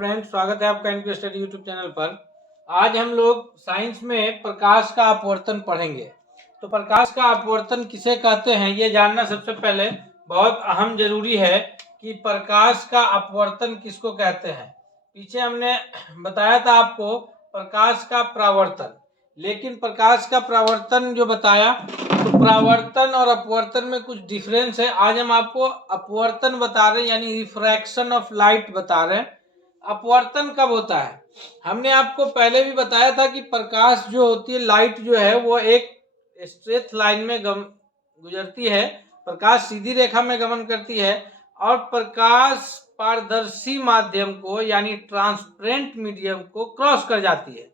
Friends, स्वागत है आपका इनक्वेस्ट स्टडी यूट्यूब चैनल पर। आज हम लोग साइंस में प्रकाश का अपवर्तन पढ़ेंगे। तो प्रकाश का अपवर्तन किसे कहते हैं ये जानना सबसे पहले बहुत अहम जरूरी है कि प्रकाश का अपवर्तन किसको कहते हैं। पीछे हमने बताया था आपको प्रकाश का परावर्तन, लेकिन प्रकाश का परावर्तन जो बताया तो परावर्तन और अपवर्तन में कुछ डिफरेंस है। आज हम आपको अपवर्तन बता रहे हैं, यानी रिफ्रैक्शन ऑफ लाइट बता रहे हैं। अपवर्तन कब होता है? हमने आपको पहले भी बताया था कि प्रकाश जो होती है, लाइट जो है वो एक स्ट्रेट लाइन में गुजरती है, प्रकाश सीधी रेखा में गमन करती है और प्रकाश पारदर्शी माध्यम को यानी ट्रांसपेरेंट मीडियम को क्रॉस कर जाती है।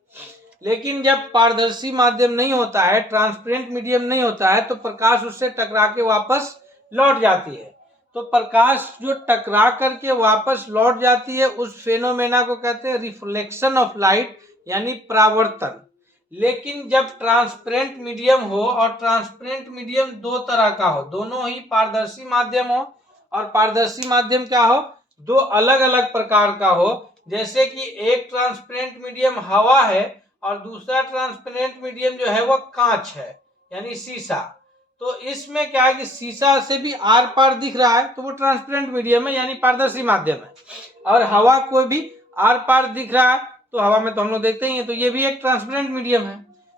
लेकिन जब पारदर्शी माध्यम नहीं होता है, ट्रांसपेरेंट मीडियम नहीं होता है, तो प्रकाश उससे टकरा के वापस लौट जाती है। तो प्रकाश जो टकरा करके वापस लौट जाती है उस फेनोमेना को कहते हैं रिफ्लेक्शन ऑफ लाइट यानी परावर्तन। लेकिन जब ट्रांसपेरेंट मीडियम हो, और ट्रांसपेरेंट मीडियम दो तरह का हो, दोनों ही पारदर्शी माध्यम हो, और पारदर्शी माध्यम क्या हो, दो अलग अलग प्रकार का हो। जैसे कि एक ट्रांसपेरेंट मीडियम हवा है और दूसरा ट्रांसपेरेंट मीडियम जो है वो कांच है यानी शीशा। तो इसमें क्या है कि शीशा से भी आर पार दिख रहा है तो वो ट्रांसपेरेंट मीडियम है यानी पारदर्शी माध्यम है, और हवा को भी आर पार दिख रहा है तो हवा में तो हम लोग देखते ही हैं, तो ये भी एक ट्रांसपेरेंट मीडियम है।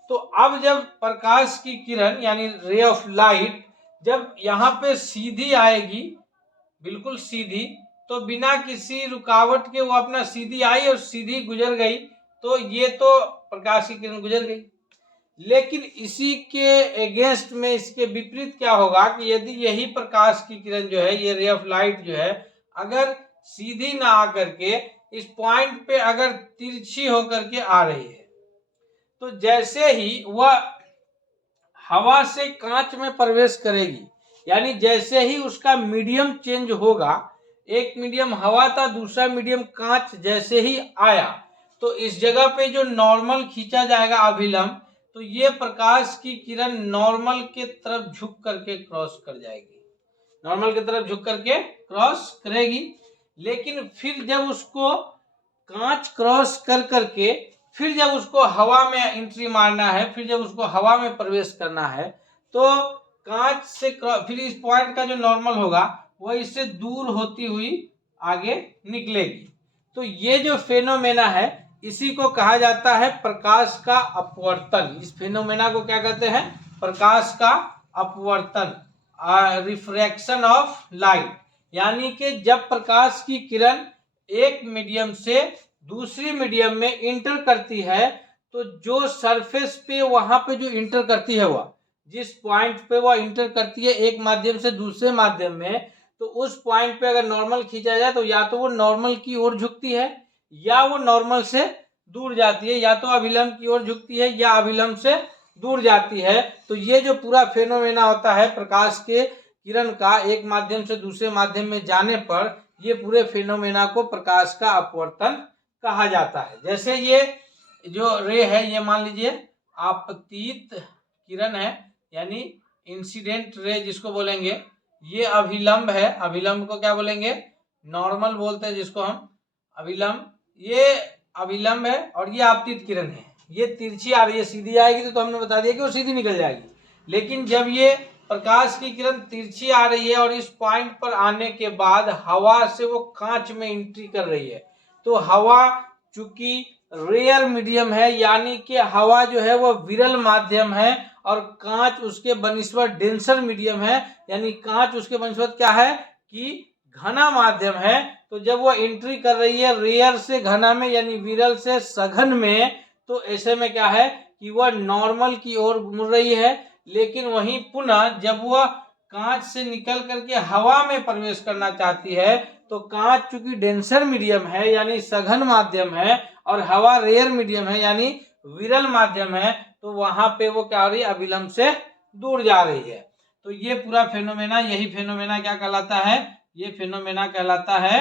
तो अब जब प्रकाश की किरण यानी रे ऑफ लाइट जब यहाँ पे सीधी आएगी, बिल्कुल सीधी, तो बिना किसी रुकावट के वो अपना सीधी आई और सीधी गुजर गई, तो ये तो प्रकाश की किरण गुजर गई। लेकिन इसी के अगेंस्ट में, इसके विपरीत क्या होगा कि यदि यही प्रकाश की किरण जो है, ये रे ऑफ लाइट जो है, अगर सीधी ना आकर के इस पॉइंट पे अगर तिरछी होकर के आ रही है, तो जैसे ही वह हवा से कांच में प्रवेश करेगी, यानी जैसे ही उसका मीडियम चेंज होगा, एक मीडियम हवा था दूसरा मीडियम कांच, जैसे ही आया तो इस जगह पे जो नॉर्मल खींचा जाएगा अभिलंब, तो ये प्रकाश की किरण नॉर्मल के तरफ झुक करके क्रॉस कर जाएगी, नॉर्मल की तरफ झुक करके क्रॉस करेगी। लेकिन फिर जब उसको कांच क्रॉस कर करके फिर जब उसको हवा में एंट्री मारना है, फिर जब उसको हवा में प्रवेश करना है, तो कांच से फिर इस पॉइंट का जो नॉर्मल होगा वो इससे दूर होती हुई आगे निकलेगी। तो ये जो फेनोमेना है इसी को कहा जाता है प्रकाश का अपवर्तन। इस फेनोमेना को क्या कहते हैं? प्रकाश का अपवर्तन, रिफ्रैक्शन ऑफ लाइट। यानी कि जब प्रकाश की किरण एक मीडियम से दूसरी मीडियम में इंटर करती है, तो जो सरफेस पे वहां पे जो इंटर करती है, वह जिस पॉइंट पे वह इंटर करती है एक माध्यम से दूसरे माध्यम में, तो उस पॉइंट पे अगर नॉर्मल खींचा जाए तो या तो वो नॉर्मल की ओर झुकती है या वो नॉर्मल से दूर जाती है, या तो अभिलंब की ओर झुकती है या अभिलंब से दूर जाती है। तो ये जो पूरा फेनोमेना होता है प्रकाश के किरण का एक माध्यम से दूसरे माध्यम में जाने पर, ये पूरे फेनोमेना को प्रकाश का अपवर्तन कहा जाता है। जैसे ये जो रे है, ये मान लीजिए आपतित किरण है यानी इंसिडेंट रे जिसको बोलेंगे, ये अभिलंब है, अभिलंब को क्या बोलेंगे? नॉर्मल बोलते हैं जिसको हम अभिलंब, ये अभिलंब है, और ये आपतित किरण है, ये तिरछी आ रही है, सीधी आएगी तो हमने बता दिया कि वो सीधी निकल जाएगी। लेकिन जब ये प्रकाश की किरण तिरछी आ रही है और इस पॉइंट पर आने के बाद हवा से वो कांच में एंट्री कर रही है, तो हवा चूंकि रेयर मीडियम है, यानी कि हवा जो है वो विरल माध्यम है, और कांच उसके बनिस्बत डेंसर मीडियम है, यानी कांच उसके बनिस्बत क्या है कि घना माध्यम है। तो जब वो एंट्री कर रही है रेयर से घना में यानी विरल से सघन में, तो ऐसे में क्या है कि वह नॉर्मल की ओर मुड़ रही है। लेकिन वहीं पुनः जब वह कांच से निकल करके हवा में प्रवेश करना चाहती है, तो कांच चूंकि डेंसर मीडियम है यानी सघन माध्यम है, और हवा रेयर मीडियम है यानी विरल माध्यम है, तो वहां पे वो क्या हो रही है? अभिलंब से दूर जा रही है। तो ये पूरा फेनोमेना, यही फेनोमेना क्या कहलाता है? ये फेनोमेना कहलाता है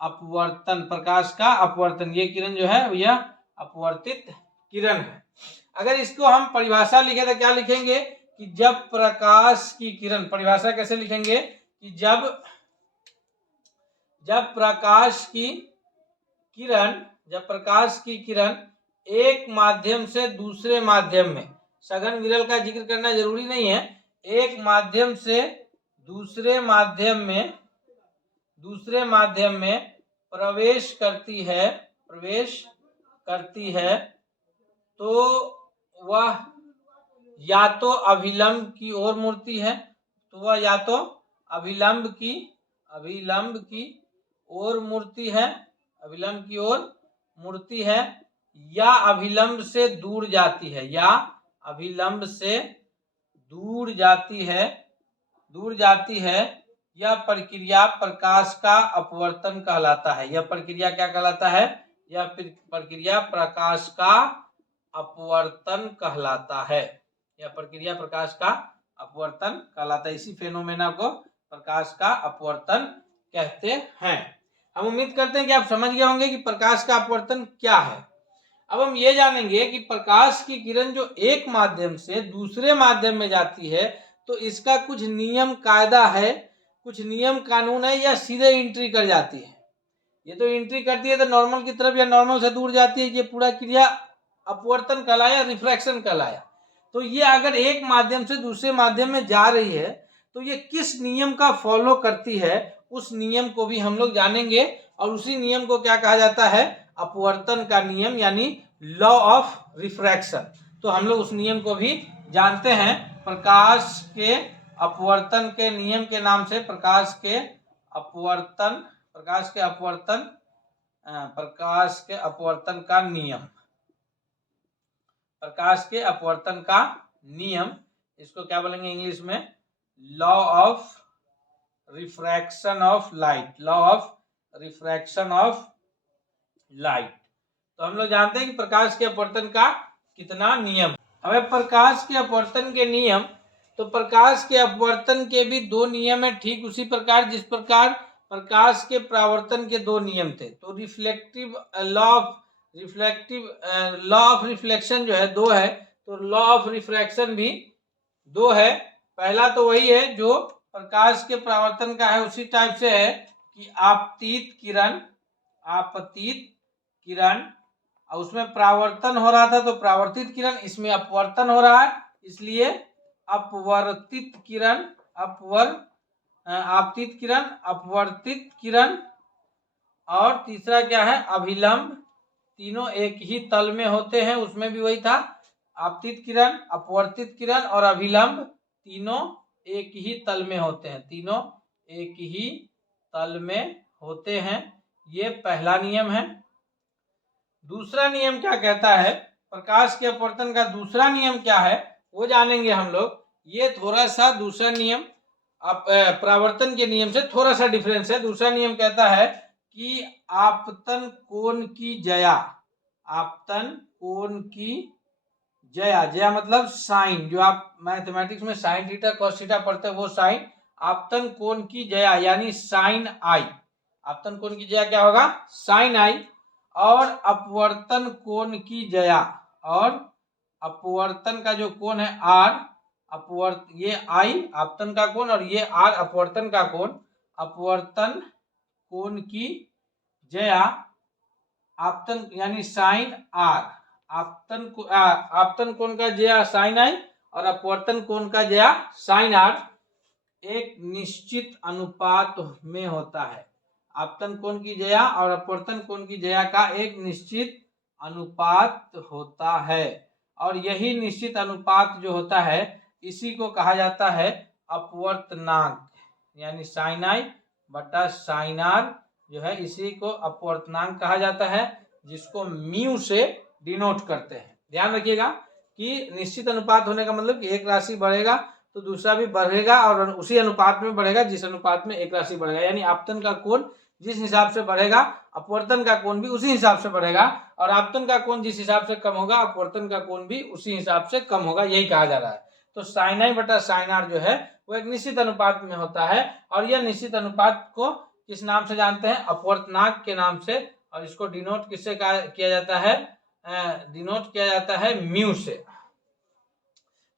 अपवर्तन, प्रकाश का अपवर्तन। ये किरण जो है यह अपवर्तित किरण है। अगर इसको हम परिभाषा लिखे तो क्या लिखेंगे कि जब प्रकाश की किरण, परिभाषा कैसे लिखेंगे कि जब प्रकाश की किरण, जब प्रकाश की किरण एक माध्यम से दूसरे माध्यम में, सघन विरल का जिक्र करना जरूरी नहीं है, एक माध्यम से दूसरे माध्यम में प्रवेश करती है तो वह या तो अभिलंब की ओर मुड़ती है, तो वह या तो अभिलंब की ओर मुड़ती है या अभिलंब से दूर जाती है, यह प्रक्रिया प्रकाश का अपवर्तन कहलाता है। यह प्रक्रिया क्या कहलाता है? यह प्रक्रिया प्रकाश का अपवर्तन कहलाता है। यह प्रक्रिया प्रकाश का अपवर्तन कहलाता है। इसी फेनोमेना को प्रकाश का अपवर्तन कहते हैं। हम उम्मीद करते हैं कि आप समझ गए होंगे कि प्रकाश का अपवर्तन क्या है। अब हम ये जानेंगे कि प्रकाश की किरण जो एक माध्यम से दूसरे माध्यम में जाती है तो इसका कुछ नियम कायदा है, कुछ नियम कानून है, या सीधे एंट्री कर जाती है। ये तो एंट्री करती है तो नॉर्मल की तरफ या नॉर्मल से दूर जाती है, ये पूरा क्रिया अपवर्तन कहलाया, रिफ्रैक्शन कहलाया। तो ये अगर एक माध्यम से दूसरे माध्यम में जा रही है तो ये किस नियम का फॉलो करती है, उस नियम को भी हम लोग जानेंगे। और उसी नियम को क्या कहा जाता है? अपवर्तन का नियम, यानी लॉ ऑफ रिफ्रैक्शन। तो हम लोग उस नियम को भी जानते हैं, प्रकाश के अपवर्तन के नियम के नाम से, प्रकाश के अपवर्तन का नियम, इसको क्या बोलेंगे इंग्लिश में? Law of refraction of light. तो हम लोग जानते हैं कि प्रकाश के अपवर्तन का कितना नियम। अब प्रकाश के अपवर्तन के नियम, तो प्रकाश के अपवर्तन के भी दो नियम है, ठीक उसी प्रकार जिस प्रकार प्रकाश के परावर्तन के दो नियम थे। तो लॉ ऑफ रिफ्लेक्शन जो है दो है, तो लॉ ऑफ रिफ्रैक्शन भी दो है। पहला तो वही है जो प्रकाश के परावर्तन का है, उसी टाइप से है कि आपतित किरण, और उसमें परावर्तन हो रहा था तो परावर्तित किरण, इसमें अपवर्तन हो रहा है, इसलिए अपवर्तित किरण, आपतित किरण, अपवर्तित किरण। और तीसरा क्या है? अभिलंब। तीनों एक ही तल में होते हैं, उसमें भी वही था, आपतित किरण, अपवर्तित किरण और अभिलंब तीनों एक ही तल में होते हैं। ये पहला नियम है। दूसरा नियम क्या कहता है? प्रकाश के अपवर्तन का दूसरा नियम क्या है वो जानेंगे हम लोग। ये थोड़ा सा दूसरा नियम परावर्तन के नियम से थोड़ा सा डिफरेंस है। दूसरा नियम कहता है कि आपतन कोण की जया मतलब साइन, जो आप मैथमेटिक्स में साइन थीटा कॉस थीटा पढ़ते हैं वो साइन, आपतन कोण की जया यानी साइन आई। आपतन कोण की जया क्या होगा? साइन आई। और अपवर्तन कोण की जया, और अपवर्तन का जो कोण है आर, ये आई आपतन का कोण और ये आर अपवर्तन का कोण। अपवर्तन कोण की जया आपतन यानी साइन आर, आपतन कोण का जया साइन आई और अपवर्तन कोण का जया साइन आर एक निश्चित अनुपात में होता है। आपतन कोण की जया और अपवर्तन कोण की जया का एक निश्चित अनुपात होता है, और यही निश्चित अनुपात जो होता है इसी को कहा जाता है अपवर्तनांक, यानी साइन आई बटा साइन आर जो है इसी को अपवर्तनांक कहा जाता है, जिसको म्यू से डिनोट करते हैं। ध्यान रखिएगा कि निश्चित अनुपात होने का मतलब कि एक राशि बढ़ेगा तो दूसरा भी बढ़ेगा और उसी अनुपात में बढ़ेगा जिस अनुपात में एक राशि बढ़ेगा। यानी आपतन का कोण जिस हिसाब से बढ़ेगा अपवर्तन का कोण भी उसी हिसाब से बढ़ेगा, और आपतन का कोण जिस हिसाब से कम होगा अपवर्तन का कोण भी उसी हिसाब से कम होगा, यही कहा जा रहा है। तो साइन आई बटा साइन आर जो है वो एक निश्चित अनुपात में होता है, और यह निश्चित अनुपात को किस नाम से जानते हैं? अपवर्तनांक के नाम से। और इसको डिनोट किससे किया जाता है? डिनोट किया जाता है म्यू से।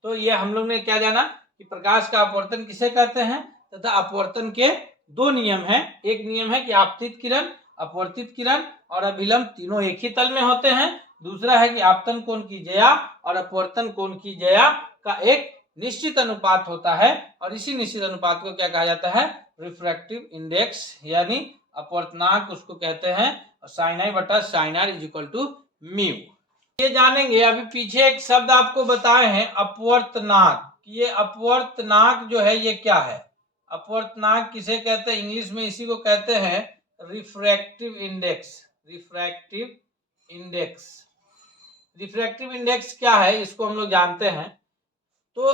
तो ये हम लोग ने क्या जाना कि प्रकाश का अपवर्तन किसे कहते हैं तथा अपवर्तन के दो नियम हैं। एक नियम है कि आपतित किरण अपवर्तित किरण और अभिलंब तीनों एक ही तल में होते हैं। दूसरा है कि आपतन कोण की ज्या और अपवर्तन कोण की ज्या का एक निश्चित अनुपात होता है और इसी निश्चित अनुपात को क्या कहा जाता है, रिफ्रैक्टिव इंडेक्स यानी अपवर्तनांक उसको कहते हैं। और साइन आई बटा sine r is equal to mu. ये जानेंगे, अभी पीछे एक शब्द आपको बताए हैं अपवर्तनांक। ये अपवर्तनांक जो है ये क्या है, अपवर्तनांक किसे कहते हैं, इंग्लिश में इसी को कहते हैं refractive index. Refractive index, refractive index क्या है इसको हम लोग जानते हैं। तो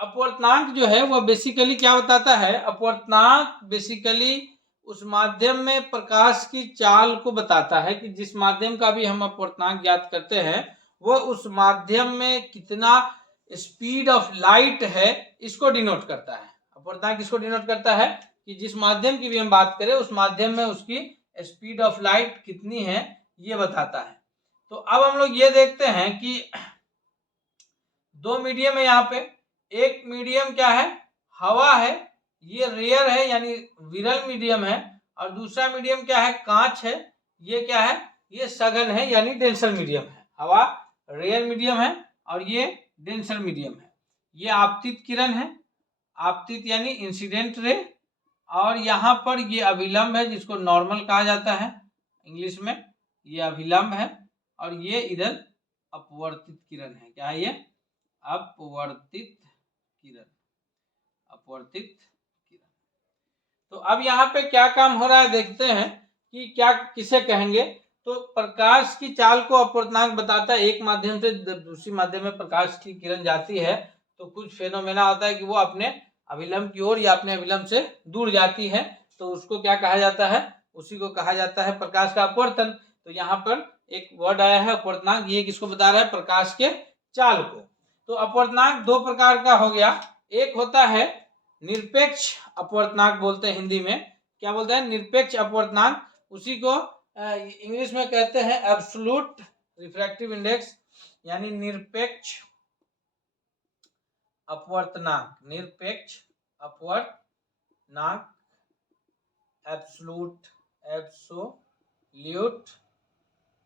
अपवर्तनांक जो है वह बेसिकली क्या बताता है, अपवर्तनांक बेसिकली उस माध्यम में प्रकाश की चाल को बताता है कि जिस माध्यम का भी हम अपवर्तनांक ज्ञात करते हैं वह उस माध्यम में कितना स्पीड ऑफ लाइट है इसको डिनोट करता है। अपवर्तनांक किसको डिनोट करता है कि जिस माध्यम की भी हम बात करें उस माध्यम में उसकी स्पीड ऑफ लाइट कितनी है ये बताता है। तो अब हम लोग ये देखते हैं कि दो मीडियम है यहाँ पे। एक मीडियम क्या है, हवा है, ये रेयर है यानी विरल मीडियम है। और दूसरा मीडियम क्या है, कांच है, ये क्या है, ये सघन है यानी डेंसर मीडियम है। हवा रेयर मीडियम है और ये डेंसर मीडियम है। ये आपतित किरण है, आपतित यानी इंसिडेंट रे, और यहाँ पर ये अभिलंब है जिसको नॉर्मल कहा जाता है इंग्लिश में, ये अभिलंब है। और ये इधर अपवर्तित किरण है, क्या है ये, अपवर्तित किरण, अपवर्तित किरण। तो अब यहाँ पे क्या काम हो रहा है देखते हैं कि क्या किसे कहेंगे। तो प्रकाश की चाल को अपवर्तनांक बताता है। एक माध्यम से दूसरी माध्यम में प्रकाश की किरण जाती है तो कुछ फेनोमेना होता है कि वो अपने अभिलंब की ओर या अपने अभिलंब से दूर जाती है, तो उसको क्या कहा जाता है, उसी को कहा जाता है प्रकाश का अपवर्तन। तो यहाँ पर एक वर्ड आया है अपवर्तनांक, ये किसको बता रहा है, प्रकाश के चाल को। तो अपवर्तनांक दो प्रकार का हो गया, एक होता है निरपेक्ष अपवर्तनांक बोलते हैं हिंदी में, क्या बोलते हैं, निरपेक्ष अपवर्तनांक। उसी को इंग्लिश में कहते हैं एब्सोल्यूट रिफ्रैक्टिव इंडेक्स यानी निरपेक्ष अपवर्तनांक। निरपेक्ष अपवर्तनांक, absolute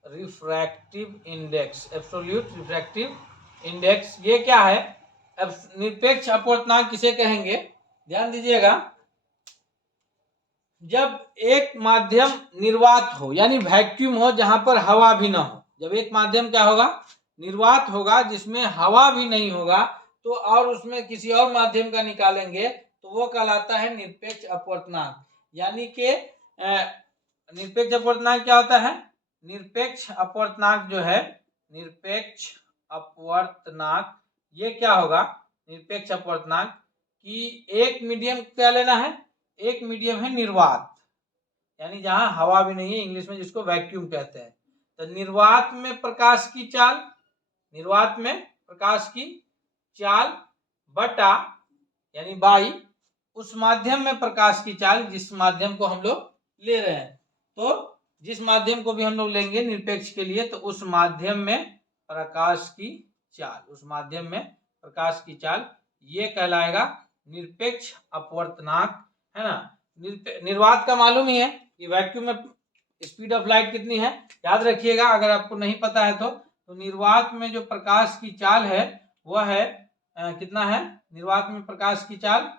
refractive index, absolute refractive index. ये क्या है, निरपेक्ष अपवर्तनांक किसे कहेंगे, ध्यान दीजिएगा। जब एक माध्यम निर्वात हो यानी वैक्यूम हो जहां पर हवा भी ना हो, जब एक माध्यम क्या होगा, निर्वात होगा जिसमें हवा भी नहीं होगा, तो और उसमें किसी और माध्यम का निकालेंगे तो वो कहलाता है निरपेक्ष अपवर्तनांक। यानी कि निरपेक्ष अपवर्तनांक क्या होता है, निरपेक्ष अपवर्तनांक जो है, निरपेक्ष अपवर्तनांक ये क्या होगा, निरपेक्ष अपवर्तनांक कि एक मीडियम क्या लेना है, एक मीडियम है निर्वात यानी जहां हवा भी नहीं है, इंग्लिश में जिसको वैक्यूम कहते हैं। तो निर्वात में प्रकाश की चाल, निर्वात में प्रकाश की चाल बटा यानी बाई उस माध्यम में प्रकाश की चाल जिस माध्यम को हम लोग ले रहे हैं। तो जिस माध्यम को भी हम लोग लेंगे निरपेक्ष के लिए तो उस माध्यम में प्रकाश की चाल, उस माध्यम में प्रकाश की चाल ये कहलाएगा निरपेक्ष अपवर्तनांक, है ना। निर्वात का मालूम ही है कि वैक्यूम में स्पीड ऑफ लाइट कितनी है, याद रखिएगा अगर आपको नहीं पता है तो निर्वात में जो प्रकाश की चाल है वह है कितना है, निर्वात में प्रकाश की चाल,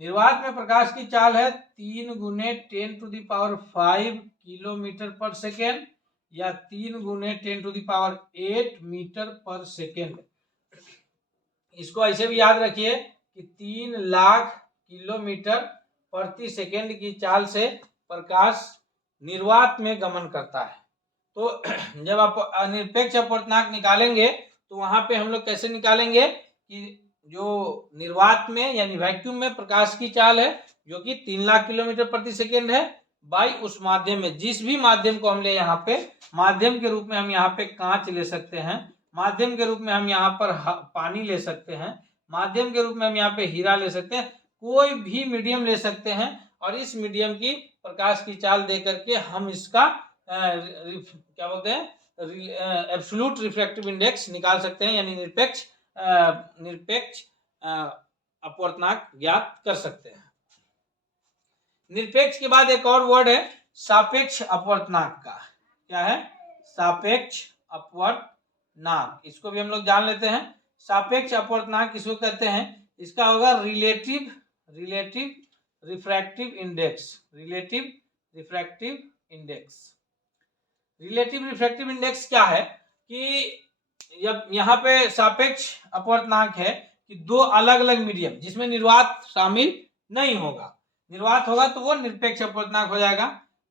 निर्वात में प्रकाश की चाल है 3 गुने 10⁵ किलोमीटर पर सेकेंड या 3 गुने 10⁸ मीटर पर सेकेंड। इसको ऐसे भी याद रखिए कि 3 लाख किलोमीटर प्रति सेकेंड की चाल से प्रकाश निर्वात में गमन करता है। तो जब आप निरपेक्ष अपवर्तनांक निकालेंगे तो वहां पे हम लोग कैसे निकालेंगे कि जो निर्वात में यानी वैक्यूम में प्रकाश की चाल है जो कि 3 लाख किलोमीटर प्रति सेकेंड है, बाई उस माध्यम में, जिस भी माध्यम को हम ले, यहाँ पे माध्यम के रूप में हम यहाँ पे कांच ले सकते हैं, माध्यम के रूप में हम यहाँ पर पानी ले सकते हैं, माध्यम के रूप में हम यहाँ पे हीरा ले सकते हैं, कोई भी मीडियम ले सकते हैं और इस मीडियम की प्रकाश की चाल दे करके हम इसका क्या बोलते हैं, एब्सोल्यूट रिफ्रैक्टिव इंडेक्स निकाल सकते हैं यानी निरपेक्ष अपवर्तनांक ज्ञात कर सकते हैं। निरपेक्ष के बाद एक और वर्ड है सापेक्ष अपवर्तनांक का। क्या है? सापेक्ष अपवर्तनांक। इसको भी हम लोग जान लेते हैं। सापेक्ष अपवर्तनांक किसको कहते हैं? इसका होगा relative refractive index. Relative refractive index. Relative refractive index क्या है कि जब यहाँ पे सापेक्ष अपवर्तनांक है कि दो अलग अलग मीडियम जिसमें निर्वात शामिल नहीं होगा, निर्वात होगा तो वो निरपेक्ष अपवर्तनांक हो जाएगा।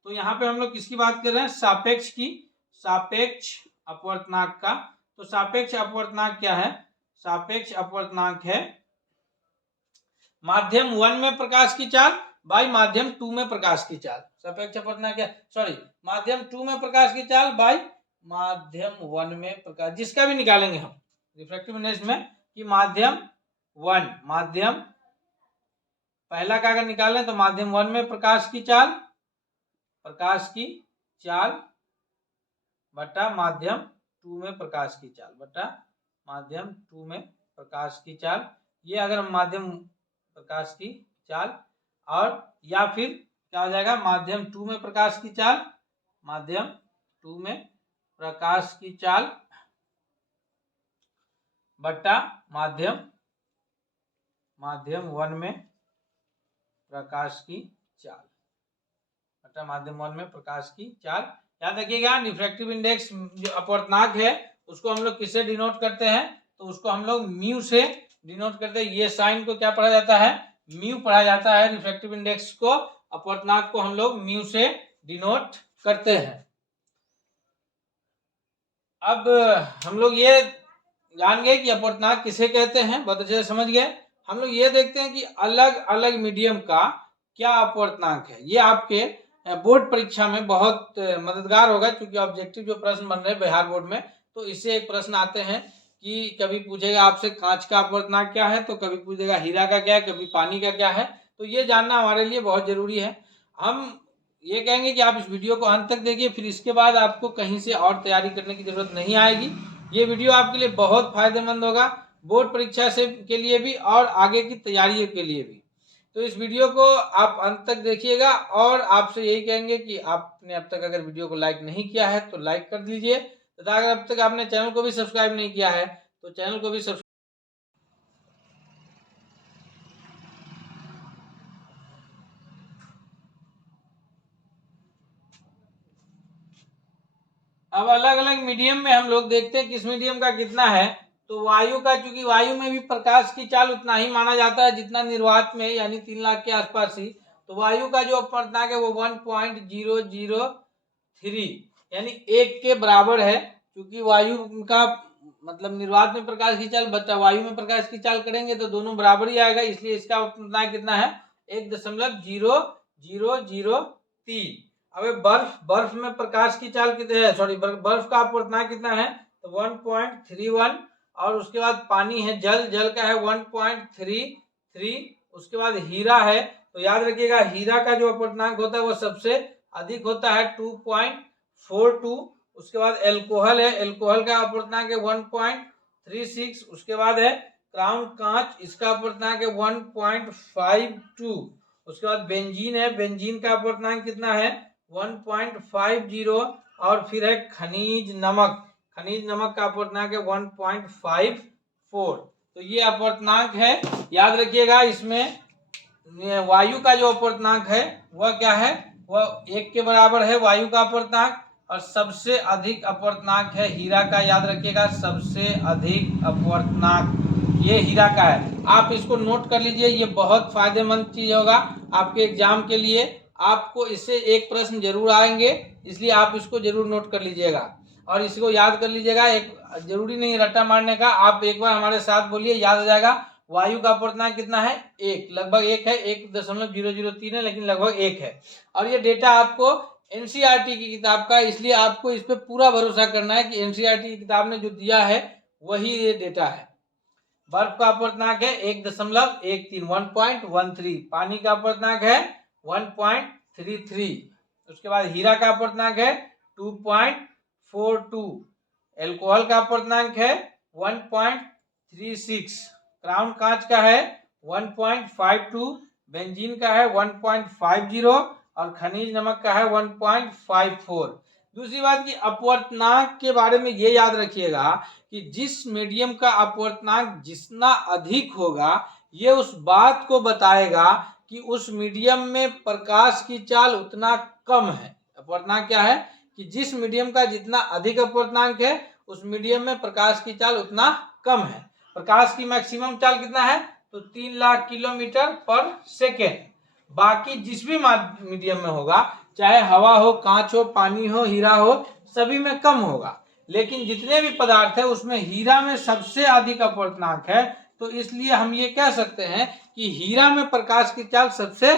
तो यहाँ पे हम लोग किसकी बात कर रहे हैं? सापेक्ष की, सापेक्ष अपवर्तनांक का। तो सापेक्ष अपवर्तनांक क्या है? सापेक्ष अपवर्तनांक है माध्यम 1 में प्रकाश की चाल बाई माध्यम 2 में प्रकाश की चाल। सापेक्ष अपवर्तनांक क्या? सॉरी, माध्यम 2 में प्रकाश की चाल बाई माध्यम 1 में प्रकाश, जिसका भी निकालेंगे हम रिफ्रैक्टिव इंडेक्स में कि माध्यम 1, माध्यम पहला का अगर निकालें तो माध्यम 1 में प्रकाश की चाल बटा माध्यम 2 में प्रकाश की चाल बटा माध्यम 2 में प्रकाश की चाल। ये अगर माध्यम प्रकाश की चाल, और या फिर क्या हो जाएगा? माध्यम 2 में प्रकाश की चाल, माध्यम 2 में प्रकाश की चाल बटा माध्यम 1 में प्रकाश की चाल बटा माध्यम 1 में प्रकाश की चाल। याद रखिएगा, रिफ्रैक्टिव इंडेक्स जो अपवर्तनांक है उसको हम लोग किससे डिनोट करते हैं? तो उसको हम लोग म्यू से डिनोट करते हैं। ये साइन को क्या पढ़ा जाता है? म्यू पढ़ा जाता है। रिफ्रैक्टिव इंडेक्स को, अपवर्तनांक को हम लोग म्यू से डिनोट करते हैं। अब हम लोग ये जान गए कि अपवर्तनांक किसे कहते हैं, बहुत अच्छे से समझ गए। हम लोग ये देखते हैं कि अलग अलग मीडियम का क्या अपवर्तनांक है। ये आपके बोर्ड परीक्षा में बहुत मददगार होगा, क्योंकि ऑब्जेक्टिव जो प्रश्न बन रहे हैं बिहार बोर्ड में, तो इससे एक प्रश्न आते हैं कि कभी पूछेगा आपसे कांच का अपवर्तनांक क्या है, तो कभी पूछेगा हीरा का क्या है, कभी पानी का क्या है। तो ये जानना हमारे लिए बहुत जरूरी है। हम ये कहेंगे कि आप इस वीडियो को अंत तक देखिए, फिर इसके बाद आपको कहीं से और तैयारी करने की जरूरत नहीं आएगी। ये वीडियो आपके लिए बहुत फायदेमंद होगा, बोर्ड परीक्षा से के लिए भी और आगे की तैयारियों के लिए भी। तो इस वीडियो को आप अंत तक देखिएगा, और आपसे यही कहेंगे कि आपने अब तक अगर वीडियो को लाइक नहीं किया है तो लाइक कर दीजिए, तथा अगर अब तक आपने चैनल को भी सब्सक्राइब नहीं किया है तो चैनल को भी सब्सक्राइब। अब अलग अलग मीडियम में हम लोग देखते हैं किस मीडियम का कितना है। तो वायु का, चूंकि वायु में भी प्रकाश की चाल उतना ही माना जाता है जितना निर्वात में, यानी 3 लाख के आसपास ही। तो वायु का जो अपवर्तनांक है वो 1.003 यानी 1 के बराबर है। क्योंकि वायु का मतलब निर्वात में प्रकाश की चाल बचा वायु में प्रकाश की चाल करेंगे तो दोनों बराबर ही आएगा, इसलिए इसका अपवर्तनांक कितना है? 1.0003। अब बर्फ में प्रकाश की चाल कितने है, सॉरी बर्फ का अपवर्तनांक कितना है? तो 1.31। और उसके बाद पानी है, जल का है 1.33। उसके बाद हीरा है, तो याद रखिएगा हीरा का जो अपवर्तनांक होता है वो सबसे अधिक होता है 2.42। उसके बाद एल्कोहल है, एल्कोहल का अपवर्तनांक है 1.36। उसके बाद है क्राउन कांच, इसका अपवर्तनांक है 1.52। उसके बाद बेंजीन है, बेंजीन का अपवर्तनांक कितना है? 1.50। और फिर है खनिज नमक, खनिज नमक का अपवर्तनांक है 1.54। तो ये अपवर्तनांक है। याद रखिएगा, इसमें वायु का जो अपवर्तनांक है वह क्या है? वह 1 के बराबर है वायु का अपवर्तनांक। और सबसे अधिक अपवर्तनांक है हीरा का। याद रखिएगा, सबसे अधिक अपवर्तनांक ये हीरा का है। आप इसको नोट कर लीजिए, ये बहुत फायदेमंद चीज होगा आपके एग्जाम के लिए। आपको इससे एक प्रश्न जरूर आएंगे, इसलिए आप इसको जरूर नोट कर लीजिएगा और इसको याद कर लीजिएगा। एक जरूरी नहीं रट्टा मारने का, आप एक बार हमारे साथ बोलिए, याद हो जाएगा। वायु का अपवर्तनांक कितना है? 1, लगभग 1 है, 1.003 है, लेकिन लगभग 1 है। और ये डेटा आपको एनसीईआरटी की किताब का, इसलिए आपको इस पर पूरा भरोसा करना है कि एनसीईआरटी की किताब ने जो दिया है वही ये डेटा है। बर्फ का अपवर्तनांक है 1.13, 1.13। पानी का अपवर्तनांक है 1.33। उसके बाद हीरा का अपवर्तनांक है 2.42। एल्कोहल का अपवर्तनांक है 1.36। क्राउन कांच का है 1.52। बेंजीन का है 1.50। और खनिज नमक का है 1.54। दूसरी बात कि अपवर्तनांक के बारे में ये याद रखिएगा कि जिस मीडियम का अपवर्तनांक जितना अधिक होगा ये उस बात को बताएगा कि उस मीडियम में प्रकाश की चाल उतना कम है। अपवर्तनांक क्या है कि जिस मीडियम का जितना अधिक अपवर्तनांक है उस मीडियम में प्रकाश की चाल उतना कम है। प्रकाश की मैक्सिमम चाल कितना है तो 3 लाख किलोमीटर पर सेकेंड। बाकी जिस भी मीडियम में होगा, चाहे हवा हो, कांच हो, पानी हो, हीरा हो, सभी में कम होगा। लेकिन जितने भी पदार्थ है उसमें हीरा में सबसे अधिक अपवर्तनांक है, तो इसलिए हम ये कह सकते हैं कि हीरा में प्रकाश की चाल सबसे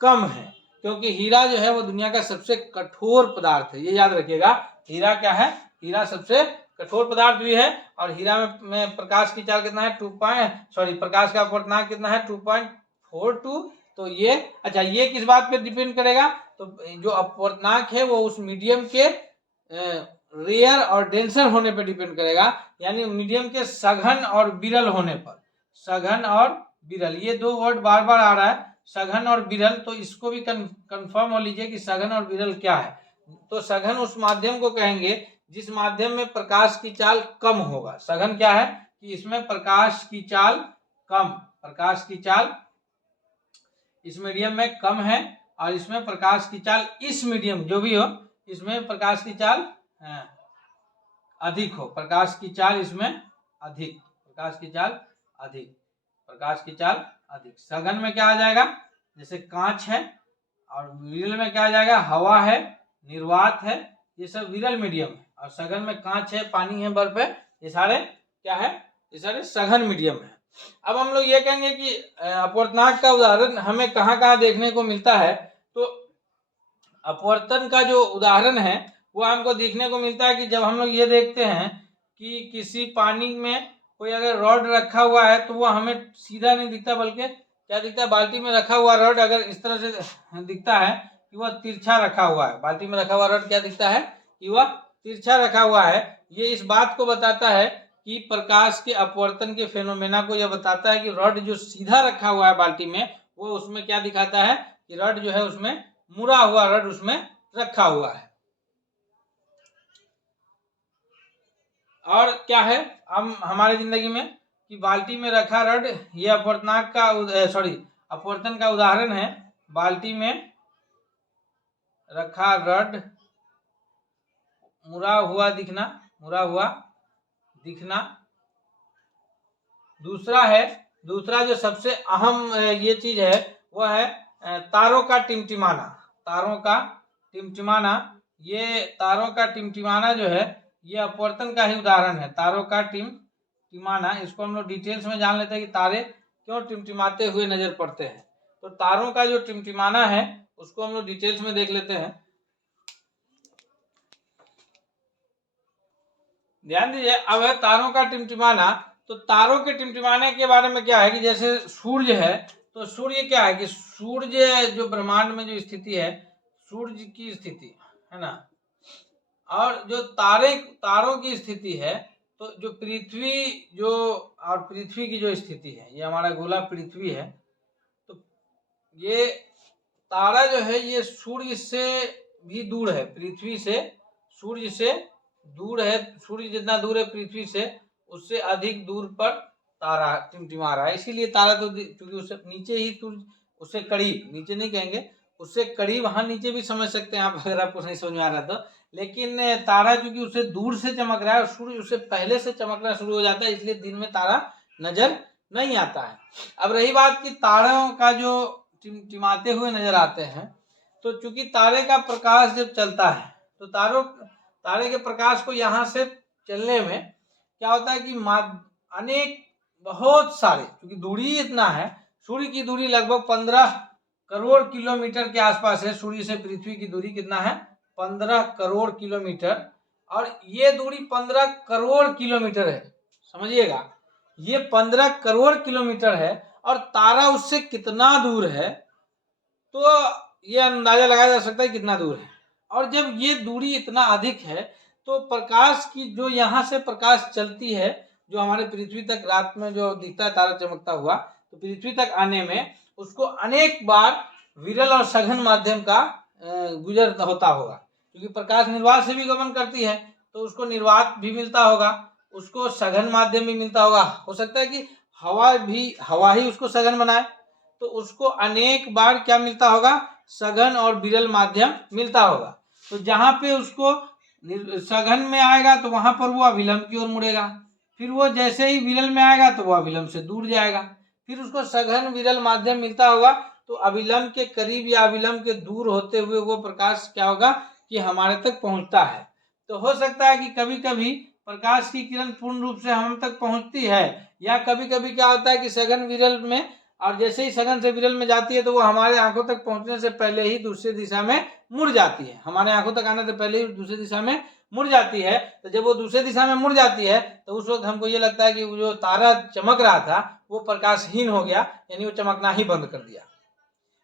कम है, क्योंकि हीरा जो है वो दुनिया का सबसे कठोर पदार्थ है। ये याद रखिएगा, हीरा क्या है, हीरा सबसे कठोर पदार्थ भी है। और हीरा में प्रकाश की चाल कितना है प्रकाश का अपवर्तनांक कितना है 2.42। तो ये अच्छा, ये किस बात पे डिपेंड करेगा, तो जो अपवर्तनांक है वो उस मीडियम के रेयर और डेंसर होने पर डिपेंड करेगा, यानी मीडियम के सघन और विरल होने पर। सघन और विरल, ये दो वर्ड बार बार आ रहा है, सघन और विरल, तो इसको भी कंफर्म हो लीजिए कि सघन और विरल क्या है। तो सघन उस माध्यम को कहेंगे जिस माध्यम में प्रकाश की चाल कम होगा। सघन क्या है कि इसमें प्रकाश की चाल कम, प्रकाश की चाल इस मीडियम में कम है और इसमें प्रकाश की चाल, इस मीडियम जो भी हो इसमें प्रकाश की चाल अधिक हो, प्रकाश की चाल इसमें अधिक, प्रकाश की चाल अधिक, प्रकाश की चाल अधिक। सघन में क्या आ जाएगा, जैसे कांच है, और विरल में क्या आ जाएगा, हवा है, निर्वात है, ये सब विरल मीडियम है। और सघन में कांच है, पानी है, बर्फ है, ये सारे क्या है, ये सारे सघन मीडियम है। अब हम लोग ये कहेंगे कि अपवर्तनांक का उदाहरण हमें कहाँ कहाँ देखने को मिलता है, तो अपवर्तन का जो उदाहरण है वो हमको देखने को मिलता है कि जब हम लोग ये देखते हैं कि किसी पानी में कोई अगर रॉड रखा हुआ है तो वो हमें सीधा नहीं दिखता, बल्कि क्या दिखता है, बाल्टी में रखा हुआ रॉड अगर इस तरह से दिखता है कि वह तिरछा रखा हुआ है, बाल्टी में रखा हुआ रॉड क्या दिखता है कि वह तिरछा रखा हुआ है। ये इस बात को बताता है कि प्रकाश के अपवर्तन के फेनोमेना को यह बताता है कि रॉड जो सीधा रखा हुआ है बाल्टी में, वो उसमें क्या दिखाता है कि रॉड जो है उसमें मुड़ा हुआ रॉड उसमें रखा हुआ है। और क्या है हम हमारे जिंदगी में कि बाल्टी में रखा रॉड, ये अपवर्तनांक का अपवर्तन का उदाहरण है। बाल्टी में रखा रॉड मुड़ा हुआ दिखना, मुड़ा हुआ दिखना। दूसरा जो सबसे अहम ये चीज है वह है तारों का टिमटिमाना, तारों का टिमटिमाना। ये तारों का टिमटिमाना जो है ये अपवर्तन का ही उदाहरण है, तारों का टिमटिमाना। इसको हम लोग डिटेल्स में जान लेते हैं कि तारे क्यों टिमटिमाते हुए नजर पड़ते हैं। तो तारों का जो टिमटिमाना है उसको हम लोग डिटेल्स में देख लेते हैं। ध्यान दीजिए, अब है तारों का टिमटिमाना। तो तारों के टिमटिमाने के बारे में क्या है कि जैसे सूर्य है, तो सूर्य क्या है कि सूर्य जो ब्रह्मांड में जो स्थिति है, सूर्य की स्थिति है ना, और जो तारों की स्थिति है, तो जो पृथ्वी जो और पृथ्वी की जो स्थिति है, ये हमारा गोला पृथ्वी है। तो ये तारा जो है ये सूर्य से भी दूर है, पृथ्वी से, सूर्य से दूर है। सूर्य जितना दूर है पृथ्वी से, उससे अधिक दूर पर तारा टिमटिमा रहा है। इसीलिए तारा तो क्योंकि उससे नीचे ही, उससे करीब, नीचे नहीं कहेंगे, उससे करीब, हाँ नीचे भी समझ सकते हैं आप अगर आपको नहीं समझ में आ रहा तो। लेकिन तारा क्योंकि उससे दूर से चमक रहा है और सूर्य उससे पहले से चमकना शुरू हो जाता है, इसलिए दिन में तारा नजर नहीं आता है। अब रही बात कि तारों का जो टिमटिमाते हुए नजर आते हैं, तो चूंकि तारे का प्रकाश जब चलता है तो तारे के प्रकाश को यहाँ से चलने में क्या होता है कि अनेक बहुत सारे, क्योंकि दूरी इतना है, सूर्य की दूरी लगभग 15 करोड़ किलोमीटर के आसपास है। सूर्य से पृथ्वी की दूरी कितना है, 15 करोड़ किलोमीटर। और ये दूरी 15 करोड़ किलोमीटर है, समझिएगा, ये 15 करोड़ किलोमीटर है। और तारा उससे कितना दूर है, तो ये अंदाजा लगाया जा सकता है कितना दूर है। और जब ये दूरी इतना अधिक है तो प्रकाश की जो यहाँ से प्रकाश चलती है, जो हमारे पृथ्वी तक रात में जो दिखता है तारा चमकता हुआ, तो पृथ्वी तक आने में उसको अनेक बार विरल और सघन माध्यम का गुजर होता होगा, क्योंकि प्रकाश निर्वात से भी गमन करती है तो उसको निर्वात भी मिलता होगा, उसको सघन माध्यम भी मिलता होगा। हो सकता है कि हवा ही उसको सघन बनाए, तो उसको अनेक बार क्या मिलता होगा, सघन और विरल माध्यम मिलता होगा। तो जहाँ पे उसको सघन में आएगा तो वहां पर वो अभिलंब की ओर मुड़ेगा, फिर वो जैसे ही विरल में आएगा तो वो अभिलंब से दूर जाएगा, फिर उसको सघन विरल माध्यम मिलता होगा। तो अभिलंब के करीब या अभिलंब के दूर होते हुए वो प्रकाश क्या होगा कि हमारे तक पहुंचता है। तो हो सकता है कि कभी कभी प्रकाश की किरण पूर्ण रूप से हम तक पहुंचती है, या कभी कभी क्या होता है कि सघन विरल में, और जैसे ही सघन से विरल में जाती है तो वो हमारे आंखों तक पहुंचने से पहले ही दूसरी दिशा में मुड़ जाती है, हमारे आंखों तक आने से पहले ही दूसरी दिशा में मुड़ जाती है। तो जब वो दूसरी दिशा में मुड़ जाती है तो उस वक्त हमको ये लगता है कि वो जो तारा चमक रहा था वो प्रकाशहीन हो गया, यानी वो चमकना ही बंद कर दिया।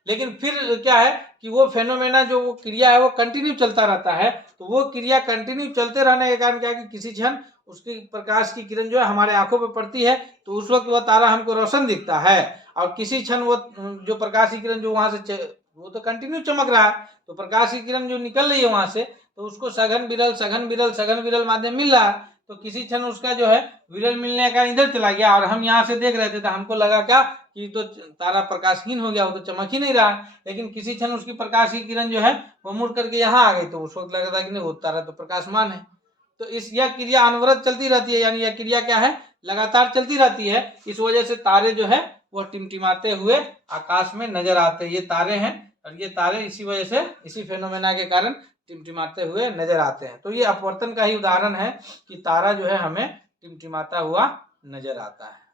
लेकिन फिर क्या है कि वो फेनोमेना जो वो क्रिया है वो कंटिन्यू चलता रहता है। तो वो क्रिया कंटिन्यू चलते रहने के कारण क्या है कि किसी क्षण उसकी प्रकाश की किरण जो है हमारे आंखों पर पड़ती है तो उस वक्त वह तारा हमको रोशन दिखता है, और किसी क्षण वो जो प्रकाश की किरण जो वहां से वो तो कंटिन्यू चमक रहा है, तो प्रकाश की किरण जो निकल रही है वहां से तो उसको सघन विरल सघन विरल सघन विरल माध्यम मिल रहा है। तो किसी क्षण उसका जो है विरल मिलने का इधर चला गया, और हम यहाँ से देख रहे थे तो हमको लगा क्या कि तो तारा प्रकाशहीन हो गया, वो तो चमक ही नहीं रहा। लेकिन किसी क्षण उसकी प्रकाश की किरण जो है वो मुड़ करके यहाँ आ गई, तो उस वक्त लगा था कि नहीं वो तारा तो प्रकाशमान है। तो यह क्रिया अनवरत चलती रहती है, यानी यह क्रिया क्या है, लगातार चलती रहती है। इस वजह से तारे जो है वो टिमटिमाते हुए आकाश में नजर आते हैं। ये तारे हैं, और ये तारे इसी वजह से, इसी फेनोमेना के कारण टिमटिमाते हुए नजर आते हैं। तो ये अपवर्तन का ही उदाहरण है कि तारा जो है हमें टिमटिमाता हुआ नजर आता है।